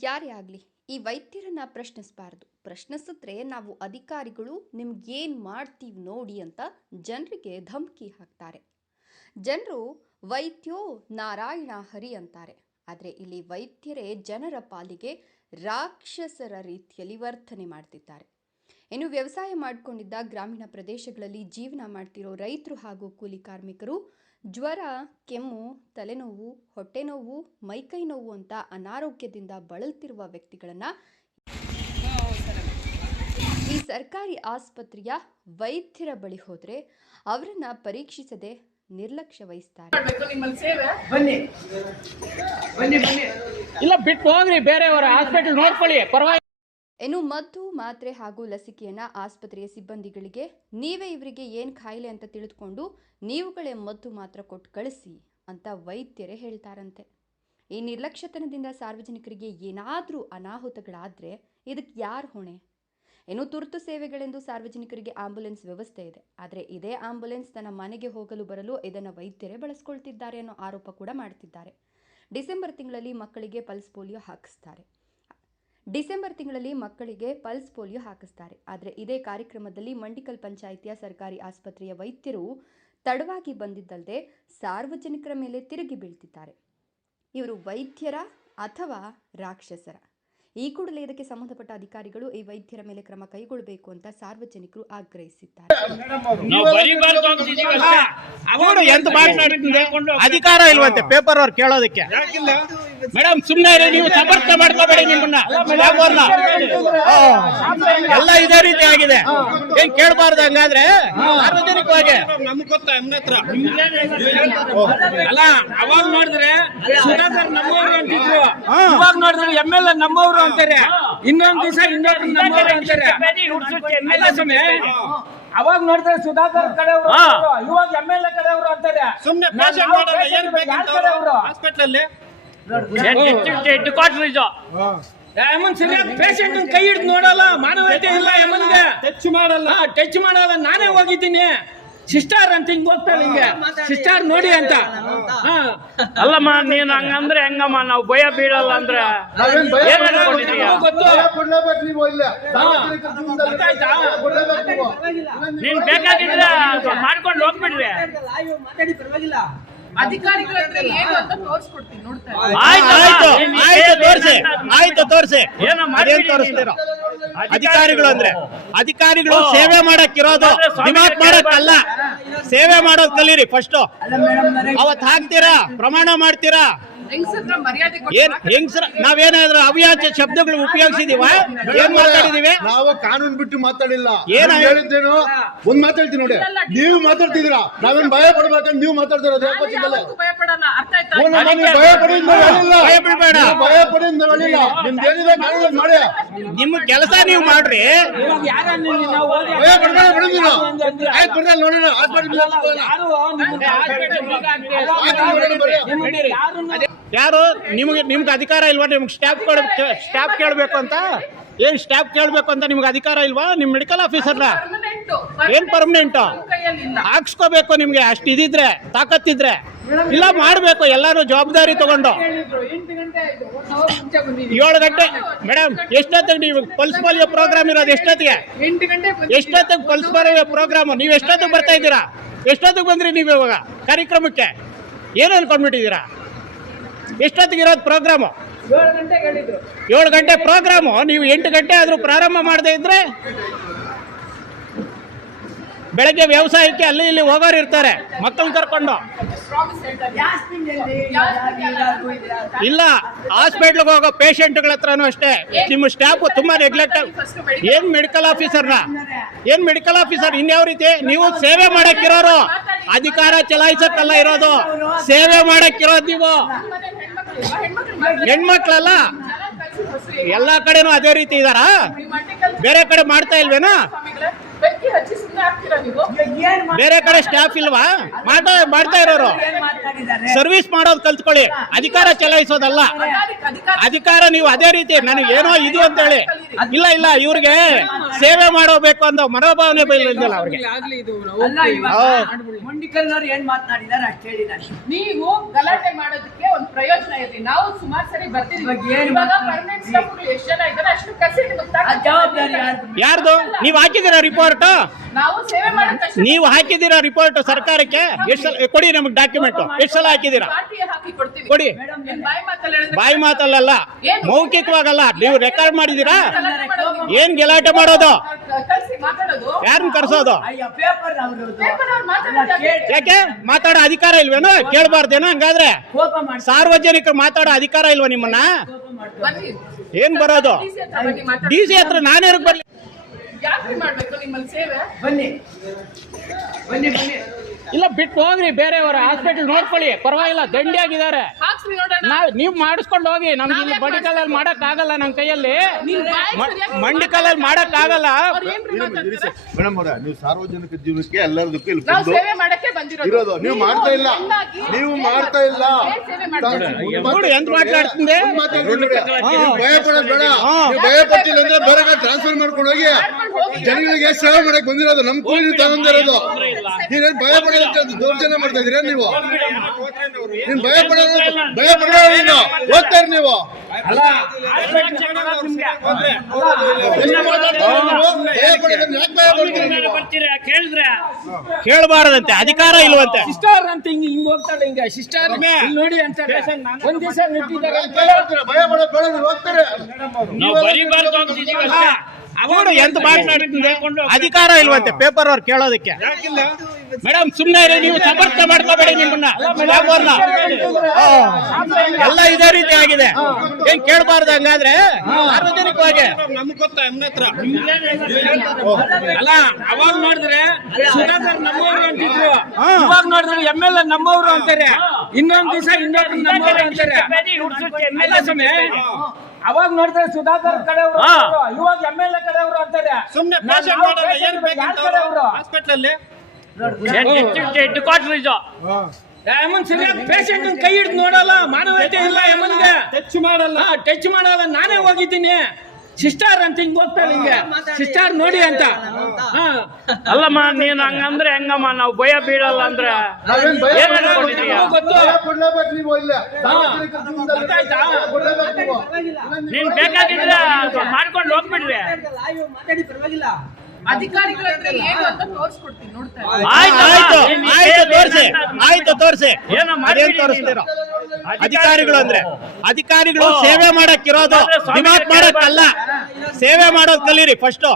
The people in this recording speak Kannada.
ಯಾರೇ ಆಗಲಿ, ಈ ವೈದ್ಯರನ್ನ ಪ್ರಶ್ನಿಸಬಾರ್ದು. ಪ್ರಶ್ನಿಸಿದ್ರೆ ನಾವು ಅಧಿಕಾರಿಗಳು ನಿಮ್ಗೇನು ಮಾಡ್ತೀವಿ ನೋಡಿ ಅಂತ ಜನರಿಗೆ ಧಮಕಿ ಹಾಕ್ತಾರೆ. ಜನರು ವೈದ್ಯೋ ನಾರಾಯಣ ಹರಿ ಅಂತಾರೆ. ಆದರೆ ಇಲ್ಲಿ ವೈದ್ಯರೇ ಜನರ ಪಾಲಿಗೆ ರಾಕ್ಷಸರ ರೀತಿಯಲ್ಲಿ ವರ್ತನೆ ಮಾಡ್ತಿದ್ದಾರೆ. ಇನ್ನು ವ್ಯವಸಾಯ ಮಾಡಿಕೊಂಡಿದ್ದ ಗ್ರಾಮೀಣ ಪ್ರದೇಶಗಳಲ್ಲಿ ಜೀವನ ಮಾಡ್ತಿರೋ ರೈತರು ಹಾಗೂ ಕೂಲಿ ಕಾರ್ಮಿಕರು ಜ್ವರ ಕೆಮ್ಮು ತಲೆನೋವು ಹೊಟ್ಟೆನೋವು ಮೈಕೈ ನೋವು ಅಂತ ಅನಾರೋಗ್ಯದಿಂದ ಬಳಲ್ತಿರುವ ವ್ಯಕ್ತಿಗಳನ್ನು ಈ ಸರ್ಕಾರಿ ಆಸ್ಪತ್ರೆಯ ವೈದ್ಯರ ಬಳಿ ಹೋದರೆ ಅವರನ್ನ ಪರೀಕ್ಷಿಸದೆ ನಿರ್ಲಕ್ಷ್ಯ ವಹಿಸ್ತಾರೆ. ಮಾಡ್ಬೇಕು ನಿಮ್ಮಲ್ಲಿ ಬನ್ನಿ. ಬನ್ನಿ ಬನ್ನಿ. ಇಲ್ಲ ಬಿಟ್ಟು ಹೋಗ್ರಿ ಬೇರೆಯವರ. ಹಾಸ್ಪಿಟಲ್ ನೋಡ್ಕೊಳ್ಳಿ ಪರವಾಗಿ ಇನ್ನು ಮದ್ದು, ಮಾತ್ರೆ ಹಾಗೂ ಲಸಿಕೆಯನ್ನ ಆಸ್ಪತ್ರೆಯ ಸಿಬ್ಬಂದಿಗಳಿಗೆ ನೀವೇ ಇವರಿಗೆ ಏನು ಖಾಯಿಲೆ ಅಂತ ತಿಳಿದುಕೊಂಡು ನೀವುಗಳೇ ಮದ್ದು ಮಾತ್ರ ಕೊಟ್ಟು ಕಳಿಸಿ ಅಂತ ವೈದ್ಯರೇ ಹೇಳ್ತಾರಂತೆ. ಈ ನಿರ್ಲಕ್ಷ್ಯತನದಿಂದ ಸಾರ್ವಜನಿಕರಿಗೆ ಏನಾದರೂ ಅನಾಹುತಗಳಾದರೆ ಇದಕ್ಕೆ ಯಾರು ಹೊಣೆ? ಇನ್ನು ತುರ್ತು ಸೇವೆಗಳೆಂದು ಸಾರ್ವಜನಿಕರಿಗೆ ಆಂಬ್ಯುಲೆನ್ಸ್ ವ್ಯವಸ್ಥೆ ಇದೆ. ಆದರೆ ಇದೇ ಆಂಬ್ಯುಲೆನ್ಸ್ ತನ್ನ ಮನೆಗೆ ಹೋಗಲು ಬರಲು ಇದನ್ನು ವೈದ್ಯರೇ ಬಳಸ್ಕೊಳ್ತಿದ್ದಾರೆ ಅನ್ನೋ ಆರೋಪ ಕೂಡ ಮಾಡ್ತಿದ್ದಾರೆ. ಡಿಸೆಂಬರ್ ತಿಂಗಳಲ್ಲಿ ಮಕ್ಕಳಿಗೆ ಪಲ್ಸ್ ಪೋಲಿಯೋ ಹಾಕಿಸ್ತಾರೆ. ಡಿಸೆಂಬರ್ ತಿಂಗಳಲ್ಲಿ ಮಕ್ಕಳಿಗೆ ಪಲ್ಸ್ ಪೋಲಿಯೋ ಹಾಕಿಸ್ತಾರೆ. ಆದರೆ ಇದೇ ಕಾರ್ಯಕ್ರಮದಲ್ಲಿ ಮಂಡಿಕಲ್ ಪಂಚಾಯಿತಿಯ ಸರ್ಕಾರಿ ಆಸ್ಪತ್ರೆಯ ವೈದ್ಯರು ತಡವಾಗಿ ಬಂದಿದ್ದಲ್ಲದೆ ಸಾರ್ವಜನಿಕರ ಮೇಲೆ ತಿರುಗಿ ಬೀಳ್ತಿದ್ದಾರೆ. ಇವರು ವೈದ್ಯರ ಅಥವಾ ರಾಕ್ಷಸರ? ಈ ಕೂಡಲೇ ಇದಕ್ಕೆ ಸಂಬಂಧಪಟ್ಟ ಅಧಿಕಾರಿಗಳು ಈ ವೈದ್ಯರ ಮೇಲೆ ಕ್ರಮ ಕೈಗೊಳ್ಳಬೇಕು ಅಂತ ಸಾರ್ವಜನಿಕರು ಆಗ್ರಹಿಸಿದ್ದಾರೆ. ಅವರು ಎಂತ ಮಾತನಾಡ್ತಿದೆ ಅಧಿಕಾರ ಇಲ್ವಂತೆ ಪೇಪರ್ ಅವ್ರು ಕೇಳೋದಕ್ಕೆ. ಮೇಡಮ್ ಸುಮ್ಮನೆ ಇರಿ ನೀವು ಸಮರ್ಥ ಮಾಡ್ಕೋಬೇಡಿ ನಿಮ್ಮನ್ನ. ಯಾವ್ದನ್ನ? ಎಲ್ಲ ಇದೇ ರೀತಿ ಆಗಿದೆ. ಏನ್ ಕೇಳಬಾರ್ದು ಹಂಗಾದ್ರೆ? ಸಾರ್ವಜನಿಕವಾಗಿ. ನಮ್ಗೆ ಗೊತ್ತಾ ಎಮ್ನ ಹತ್ರ? ಅಲ್ಲ ಅವಾಗ ನೋಡಿದ್ರೆ ಸುಧಾಕರ್ ನಮ್ಮವರು ಅಂತಿದ್ರು. ಇವಾಗ ನೋಡಿದ್ರೆ ಎಂ ಎಲ್ ಎ ನಮ್ಮವರು ಅಂತಾರೆ. ಇನ್ನೊಂದ್ ದಿವಸ ಇನ್ನೊಂದು ನಮ್ಮವರು ಅಂತಾರೆ. ಅಲ್ಲ ಸ್ವಾಮಿ ಅವಾಗ ನೋಡ್ತಾರೆ ಸುಧಾಕರ್ ಕಡೆಯವರು ಇವಾಗ ಎಂ ಎಲ್ ಎ ಕಡೆಯವರು ಅಂತಾರೆ. ಸುಮ್ನೆ patient ಮಾಡಲ್ಲ, ಏನ್ ಬೇಕಿತ್ತು ಯಾರ್ ಕಡೆಯವ್ರು? ಹಾಸ್ಪಿಟಲ್ ಅಲ್ಲಿ? ಯಮನ್ ಸರಿಯಾಗಿ ಪೇಷಂಟ್ ಕೈ ಹಿಡಿದು ನೋಡಲ್ಲ ಮಾನವೀಯತೆ ಇಲ್ಲ ಯಮನ್ಗೆ ಟಚ್ ಮಾಡಲ್ಲ. ಟಚ್ ಮಾಡಲ್ಲ ನಾನೇ ಹೋಗಿದ್ದೀನಿ. ಸಿಸ್ಟರ್ ಅಂತ ಹಿಂಗ್ ಹೋಗ್ತಾಳೆ ಹಿಂಗೆ. ಸಿಸ್ಟರ್ ನೋಡಿ ಅಂತ. ಹಾ. ಅಲ್ಲಮ್ಮ ನೀನ್ ಹಂಗಂದ್ರೆ ಹೆಂಗಮ್ಮ? ನಾವು ಭಯ ಬೀಳಲ್ಲ ಅಂದ್ರೆ ಏನ್. ಅನ್ಕೊಂಡಿದೀಯ? ನೀನ್ ಬೇಕಾಗಿದ್ರೆ ಮಾಡ್ಕೊಂಡು ಹೋಗ್ಬಿಡ್ರಿ. ಅಧಿಕಾರಿಗಳ ಹತ್ರ ಏನು ಅಂತ ತೋರಿಸ್ಕೊಡ್ತೀನಿ ನೋಡ್ತಾ. ಆಯ್ತು, ಆಯ್ತು ಆಯ್ತು. ತೋರ್ಸಿ. ಆಯ್ತು ತೋರ್ಸಿ. ಏನೋ ಅದೇನ್ ತೋರಿಸ್ತೀರೋ? ಅಧಿಕಾರಿಗಳು ಅಂದ್ರೆ ಅಧಿಕಾರಿಗಳು ಸೇವೆ ಮಾಡಕ್ಕಿರೋದು ಇರೋದು ಆದ್ರೆ ಮಾಡಕ್ಕಲ್ಲ. ಸೇವೆ ಮಾಡೋದ್ ಕಲೀರಿ ಫಸ್ಟ್ ಅವತ್ ಹಾಕ್ತೀರಾ? ಪ್ರಮಾಣ ಮಾಡ್ತೀರಾ? ಏನ್ ಹೆಂಗ್ಸ್ರ ನಾವೇನಾದ್ರೂ ಅವ್ಯಾಚ ಶಬ್ದಗಳು ಉಪಯೋಗಿಸಿದೀವ? ಏನ್ ಮಾತಾಡಿದೀವಿ? ನಾವು ಕಾನೂನು ಬಿಟ್ಟು ಮಾತಾಡಿಲ್ಲ. ಏನ್ ಹೇಳಿದ್ದೇನು? ಒಂದ್ ಮಾತಾಡ್ತೀನಿ ನೋಡಿ. ನೀವು ಮಾತಾಡ್ತಿದ್ದೀರಾ? ನಾವೇನ್ ಭಯ ಪಡ್ಬೇಕಂತ ನೀವು ಮಾತಾಡ್ತಿರೋದು ಭಯ ಪಡಲ್ಲ ಭಯ ಪಡಿಂದ ಹೇಳಿಲ್ಲ ನಿಮ್ದು ಏನಿದೆ ಕಾನೂನು ಮಾಡಿ. ನಿಮ್ ಕೆಲಸ ನೀವು ಮಾಡ್ರಿ. ಭಯ ಪಡ್ಬೇಡ ಬಿಡುದಿಲ್ಲ ಆಯ್ತು ನೋಡೋಣ. ಹಾಸ್ಪಿಟಲ್ ಯಾರು ಯಾರು? ನಿಮಗೆ, ನಿಮ್ಗೆ ಅಧಿಕಾರ ಇಲ್ವಾ? ನಿಮ್ಗೆ ಸ್ಟಾಫ್ ಸ್ಟಾಫ್ ಕೇಳಬೇಕು ಅಂತ? ಏನು ಸ್ಟಾಫ್ ಕೇಳಬೇಕು ಅಂತ ನಿಮ್ಗೆ ಅಧಿಕಾರ ಇಲ್ವಾ? ನಿಮ್ಮ ಮೆಡಿಕಲ್ ಆಫೀಸರ್ನ ಏನ್ ಪರ್ಮನೆಂಟ್ ಹಾಕ್ಸ್ಕೋಬೇಕು ನಿಮಗೆ. ಅಷ್ಟು ಇದಿದ್ರೆ, ತಾಕತ್ತಿದ್ರೆ. ಇಲ್ಲ, ಮಾಡಬೇಕು. ಎಲ್ಲರೂ ಜವಾಬ್ದಾರಿ ತಗೊಂಡು. ಏಳು ಗಂಟೆ ಮೇಡಮ್, ಎಷ್ಟೊತ್ತಿಗೆ ನೀವು ಪಲ್ಸ್ ಪೋಲಿಯೋ ಪ್ರೋಗ್ರಾಮ್ ಇರೋದು? ಎಷ್ಟೊತ್ತಿಗೆ. ಎಷ್ಟೊತ್ತಿಗೆ ಪಲ್ಸ್ ಪೋಲಿಯೋ ಪ್ರೋಗ್ರಾಮ್? ನೀವು ಎಷ್ಟೊತ್ತಿಗೆ ಬರ್ತಾ ಇದ್ದೀರಾ? ಎಷ್ಟೊತ್ತಿಗೆ ಬಂದ್ರಿ ನೀವು ಇವಾಗ ಕಾರ್ಯಕ್ರಮಕ್ಕೆ? ಏನು ಅನ್ಕೊಂಡ್ಬಿಟ್ಟಿದ್ದೀರಾ ಎಷ್ಟೊತ್ತಿಗೆ ಇರೋದು ಪ್ರೋಗ್ರಾಮು? ಏಳು ಗಂಟೆ ಪ್ರೋಗ್ರಾಮು? ನೀವು ಎಂಟು ಗಂಟೆ ಆದರೂ ಪ್ರಾರಂಭ ಮಾಡದೇ ಇದ್ರೆ ಬೆಳಗ್ಗೆ ವ್ಯವಸಾಯಕ್ಕೆ ಅಲ್ಲಿ ಇಲ್ಲಿ ಹೋಗೋರು ಇರ್ತಾರೆ ಮಕ್ಕಳನ್ನ ಕರ್ಕೊಂಡು. ಇಲ್ಲ ಹಾಸ್ಪಿಟ್ಲ್ಗೆ ಹೋಗೋ ಪೇಷಂಟ್ಗಳ ಹತ್ರನೂ ಅಷ್ಟೇ. ನಿಮ್ಮ ಸ್ಟಾಫ್ ತುಂಬಾ ನೆಗ್ಲೆಕ್ಟ್ ಏನು ಮೆಡಿಕಲ್ ಆಫೀಸರ್ನ ಏನು ಮೆಡಿಕಲ್ ಆಫೀಸರ್ ಇನ್ಯಾವ ರೀತಿ? ನೀವು ಸೇವೆ ಮಾಡಕ್ಕಿರೋರು ಅಧಿಕಾರ ಚಲಾಯಿಸಕ್ಕಲ್ಲ ಇರೋದು. ಸೇವೆ ಮಾಡಕ್ಕಿರೋದು ನೀವು. ಹೆಣ್ಮಕ್ಳಲ್ಲ? ಎಲ್ಲಾ ಕಡೆನೂ ಅದೇ ರೀತಿ ಇದಾರಾ? ಬೇರೆ ಕಡೆ ಮಾಡ್ತಾ ಇಲ್ವೇನಾ? ಬೇರೆ ಕಡೆ ಸ್ಟಾಫ್ ಇಲ್ವಾ? ಮಾಡ್ತಾ ಮಾಡ್ತಾ ಇರೋರು. ಸರ್ವಿಸ್ ಮಾಡೋದು ಕಲ್ತ್ಕೊಳ್ಳಿ. ಅಧಿಕಾರ ಚಲಾಯಿಸೋದಲ್ಲ. ಅಧಿಕಾರ ನೀವು ಅದೇ ರೀತಿ, ನನಗೆ ಏನೋ ಇದು ಅಂತ ಹೇಳಿ ಇಲ್ಲ ಇಲ್ಲ, ಇವ್ರಿಗೆ ಸೇವೆ ಮಾಡೋಬೇಕು ಅಂತ ಮನೋಭಾವನೆ ಬೈಲಿಲ್ಲ ಅವ್ರಿಗೆ. ಆಗ್ಲಿ ಇದು ಅಲ್ಲ ಇವಾಗ ಮಂಡಿಕಲ್ನವ್ರು ಏನ್ ಮಾತನಾಡಿದಾರೆ ಅಷ್ಟು ನೀವು ಗಲಾಟೆ ಮಾಡೋದಕ್ಕೆ ಒಂದು ಪ್ರಯೋಜನ ಇರಲಿ. ನಾವು ಸುಮಾರು ಸರಿ ಬರ್ತೀವಿ. ಇವಾಗ ಏನ್ ಇವಾಗ ಮಾತಾಡ್ತೀವಿ? ಪರ್ಮನೆಂಟ್ ಸ್ಟಾಫ್ಗಳು ಎಷ್ಟು ಜನ ಇದ್ದಾರೆ ಅಷ್ಟು ಕಸಿ ನಿಮಗೆ ಆ ಜವಾಬ್ದಾರಿ ಯಾರ್ದು? ಯಾರ್ದು? ನೀವು ಹಾಕಿದ್ದೀರಾ ರಿಪೋರ್ಟ್ ನಾವು ಸೇವೆ ನೀವು ಹಾಕಿದ್ದೀರಾ ರಿಪೋರ್ಟ್ ಸರ್ಕಾರಕ್ಕೆ? ಎಷ್ಟು ಸಲ ಕೊಡಿ ನಮಗೆ ಡಾಕ್ಯುಮೆಂಟ್ ಎಷ್ಟು ಸಲ ಹಾಕಿದ್ದೀರಾ? ಪಾರ್ಟಿಯ ಹಾಕಿ ಕೊಡ್ತೀವಿ. ಕೊಡಿ. ಬಾಯಿ ಮಾತಲ್ಲಿ ಹೇಳಿದ್ರೆ ಬಾಯಿ ಮಾತಲ್ಲಲ್ಲ. ಮೌಖಿಕವಾಗಲ್ಲ. ನೀವು ರೆಕಾರ್ಡ್ ಮಾಡಿದಿರಾ ಏನ್ ಗಲಾಟೆ ಮಾಡೋದು? ಕ- ಮಾತಾಡೋದು? ಯಾರನ್ನ ಕರ್ಸೋದು? ಅಯ್ಯ ಪೇಪರ್ ಅವ್ರದ್ದು. ಪೇಪರ್ ಅವ್ರು ಮಾತಾಡೋದು ಯಾಕೆ? ಮಾತಾಡೋ ಅಧಿಕಾರ ಇಲ್ವೇನು? ಕೇಳಬಾರ್ದೇನು ಹಂಗಾದ್ರೆ? ಸಾರ್ವಜನಿಕರು ಮಾತಾಡೋ ಅಧಿಕಾರ ಇಲ್ವಾ ನಿಮ್ಮನ್ನ? ಬನ್ನಿ ಏನ್ ಬರೋದು. ಡಿ ಸಿ ಹತ್ರ ನಾನೇ ಬರ್ಲಿ? ಯಾಕ್ರಿ ಮಾಡ್ಬೇಕು ನಿಮ್ಮಲ್ಲಿ ಸೇವೆ? ಬನ್ನಿ. ಬನ್ನಿ ಬನ್ನಿ. ಇಲ್ಲ ಬಿಟ್ಟು ಹೋಗ್ರಿ ಬೇರೆಯವರ ಹಾಸ್ಪಿಟಲ್ ನೋಡ್ಕೊಳ್ಳಿ. ಪರವಾಗಿಲ್ಲ ದಂಡಿಯಾಗಿದ್ದಾರೆ. ನಾವ್ ನೀವ್ ಮಾಡಿಸ್ಕೊಂಡು ಹೋಗಿ. ನಮ್ಗೆ ಇಲ್ಲಿ ಬಡಿಕಲ್ಲಲ್ಲಿ ಮಾಡಕ್ ಆಗಲ್ಲ ನಮ್ ಕೈಯಲ್ಲಿ. ಮಂಡಿಕಲ್ಲಲ್ಲಿ ಮಾಡಕ್ ಆಗಲ್ಲ ಅವ್ರು ಏನ್ರಿ ಮಾತಾಡ್ತಾರೆ? ಮೇಡಮ್ ಅವರ ನೀವು ಸಾರ್ವಜನಿಕ ಜೀವನಕ್ಕೆ ಎಲ್ಲರದಕ್ಕೂ ಇಲ್ಲಿ ಸೇವೆ ಮಾಡಕ್ಕೆ ಬಂದಿರೋದು. ಇರೋದು. ನೀವು ಮಾಡ್ತಾ ಇಲ್ಲ. ನೀವು ಮಾಡ್ತಾ ಇಲ್ಲ. ನೋಡಿ ಸೇವೆ ಮಾಡ್ತೀರಾ? ಎಂತ ಮಾತಾಡ್ತಿದ್ದೆ? ಭಯ ಪಡೋದು ಬೇಡ. ನೀವು ಭಯ ಪಟ್ಟಿಲ್ಲ ಅಂದ್ರೆ ಬೇರೆ ಕಡೆ ಟ್ರಾನ್ಸ್ಫರ್ ಮಾಡ್ಕೊಂಡು ಹೋಗಿ. ಜನಗಳಿಗೆ ಸೇವೆ ಮಾಡಕ್ ಬಂದಿರೋದು. ನಮ್ ಕೂಲಿ ತಗೊಂಡಿರೋದು ನೀವೇನ್ ಭಯ ದೌರ್ಜನ್ಯ ಮಾಡ್ತಾ ಇದ್ರೆ ನೀವು ನೀನ್ ಭಯ ಪಡೋದು ಭಯ ಪಡೋದು ನೀನು ನೀವು ಭಯ ಪಡೋದನ್ನ ಯಾಕೆ ಭಯ ಪಡ್ತೀರಿ ನೀವು ಬರ್ತೀರಾ ಕೇಳಿದ್ರೆ ಕೇಳಬಾರದಂತೆ ಅಧಿಕಾರ ಇಲ್ವಂತೆ ಸಿಸ್ಟರ್ ಅಂತ ಹಿಂಗ್ ಹಿಂಗ್ ಹೋಗ್ತಾಳೆ ಹಿಂಗ ಸಿಸ್ಟರ್ ನೋಡಿ ಅಂತ ಒಂದ್ ದಿವಸ ಭಯ ಪಡೋದು ಬೇಡ ನಾವು ಬರಿಬಾರ್ದು ಅಷ್ಟೇ. ನೋಡು ಎಂತ ಮಾತನಾಡ್ತಿದ್ದೆ ಅಧಿಕಾರ ಇಲ್ವಂತೆ ಪೇಪರ್ ಅವ್ರು ಕೇಳೋದಕ್ಕೆ ಮೇಡಮ್ ಸುಮ್ಮನೆ ಇರಿ ನೀವು ಸಮರ್ಥ ಮಾಡ್ಕೋಬೇಡಿ ನಿಮ್ಮನ್ನ. ಎಲ್ಲ ಇದೇ ರೀತಿ ಆಗಿದೆ. ಏನ್ ಕೇಳಬಾರ್ದು ಹಂಗಾದ್ರೆ? ಸಾರ್ವಜನಿಕವಾಗಿ. ಅಲ್ಲ ಅವಾಗ ನೋಡಿದ್ರೆ ಸುಧಾಕರ್ ನಮ್ಮವ್ರು ಅಂತಿದ್ರು. ಇವಾಗ ನೋಡಿದ್ರೆ ಎಂ ಎಲ್ ಎ ನಮ್ಮವ್ರು ಅಂತಾರೆ. ಇನ್ನೊಂದ್ ದಿವಸ ಇನ್ನೊಂದು ನಮ್ಮವ್ರು ಅಂತಾರೆ. ಸಮಯ ಅವಾಗ ನೋಡಿದ್ರೆ ಸುಧಾಕರ್ ಕಡೆಯವರು. ಇವಾಗ ಎಂ ಎಲ್ ಎ ಕಡೆಯವರು ಅಂತಾರೆ. ಯಾರ್ ಹಾಸ್ಪಿಟಲ್ ಅಲ್ಲಿ? ಕ್ವಾರ್ಟರ್ ಇದು ಯಮನ್ ಸರಿಯಾಗಿ ಪೇಷಂಟ್ ಕೈ ಹಿಡಿದು ನೋಡಲ್ಲ ಮಾನವತೆ ಇಲ್ಲ ಯಮನ್ಗೆ ಟಚ್ ಮಾಡಲ್ಲ. ಟಚ್ ಮಾಡಲ್ಲ ನಾನೇ ಹೋಗಿದ್ದೀನಿ. ಸಿಸ್ಟರ್ ಅಂತ ಹಿಂಗ್ ಹೋಗ್ತಾರೆ ಹಿಂಗೆ. ಸಿಸ್ಟರ್ ನೋಡಿ ಅಂತ. ಹಾ. ಅಲ್ಲಮ್ಮ ನೀನ್ ಹಂಗಂದ್ರೆ ಹೆಂಗಮ್ಮ ನಾವು ಭಯ ಬೀಳಲ್ಲ ಅಂದ್ರೆ. ನೀನ್ ಬೇಕಾಗಿದ್ರೆ ಮಾಡ್ಕೊಂಡು ಹೋಗ್ಬಿಡ್ರಿ. ಮಾತಾಡಿ ಪರವಾಗಿಲ್ಲ. ಅಧಿಕಾರಿಗಳ ಹತ್ರ ಏನು ಅಂತ ತೋರಿಸ್ಕೊಡ್ತೀನಿ ನೋಡ್ತಾ ಇರಿ. ಆಯ್ತು ಆಯ್ತು ಆಯ್ತು. ತೋರ್ಸಿ. ಆಯ್ತು ತೋರ್ಸಿ. ಏನೋ ಅದೇನ್ ಮಾಡ್ಬಿಡಿ ತೋರಿಸ್ತೀರೋ? ಅಧಿಕಾರಿಗಳು ಅಂದ್ರೆ ಅಧಿಕಾರಿಗಳು ಸೇವೆ ಮಾಡಕ್ಕಿರೋದು ಮಾಡಕ್ಕಲ್ಲ ಮಾಡಕ್ ಅಲ್ಲ ಸೇವೆ ಮಾಡೋದ್ ಕಲೀರಿ ಫಸ್ಟ್